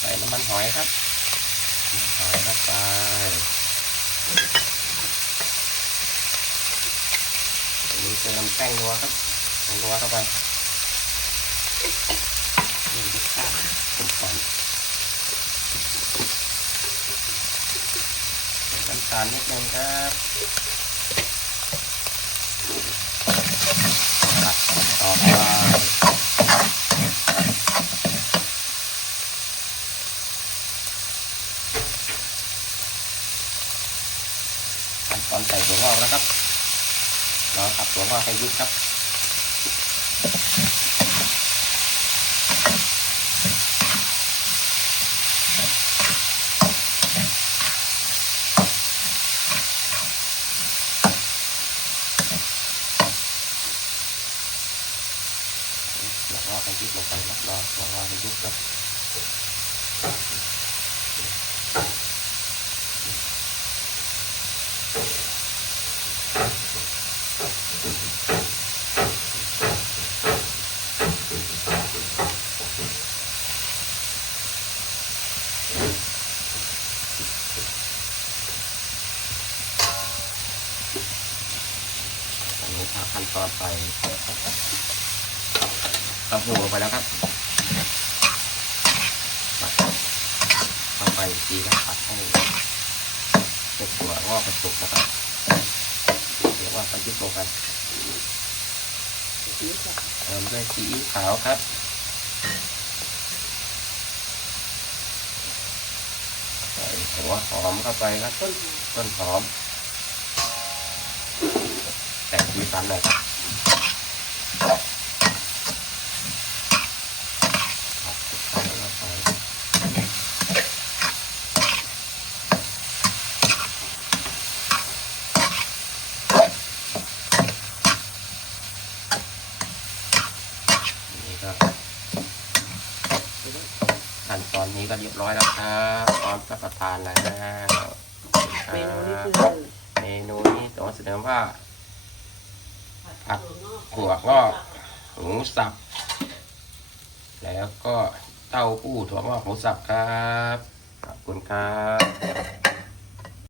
ใส่น้ำมันหอยครับหอยเข้าไปอันนี้เติมแป้งนัวครับแป้งนัวเข้าไปนี่จะข้าวก่อนน้ำตาลนิดนึงครับตัดต่อไป ขั้นตอนใส่ถั่วงอกแล้วครับเราขับถั่วงอกให้ยุบครับถั่วงอกให้ยุบลงไปครับรอถั่วงอกให้ยุบครับอันนี้ถ้า ขั้นตอนไปต้าหู้ลงไปแล้วครับปัดเข้าไปอีกทีแล้วผัดให้ เป็นถั่วงอกกระสุกนะครับเดี๋ยวว่ากันที่ลงไปเติมด้วยซีอิ๊วขาวครับใส่หัวหอมเข้าไปครับต้นต้นหอมแต่งสีสันหน่อยครับใส่เข้าไป นี่ก็ขั้นตอนนี้ก็เรียบร้อยแล้วครับพร้อมรับประทานแล้วเมนูนี้คือเมนูนี้ต้องเสนอว่าผัดถั่วงอกหมูสับ แล้วก็เต้าหู้ถั่วงอกหมูสับครับขอบคุณครับ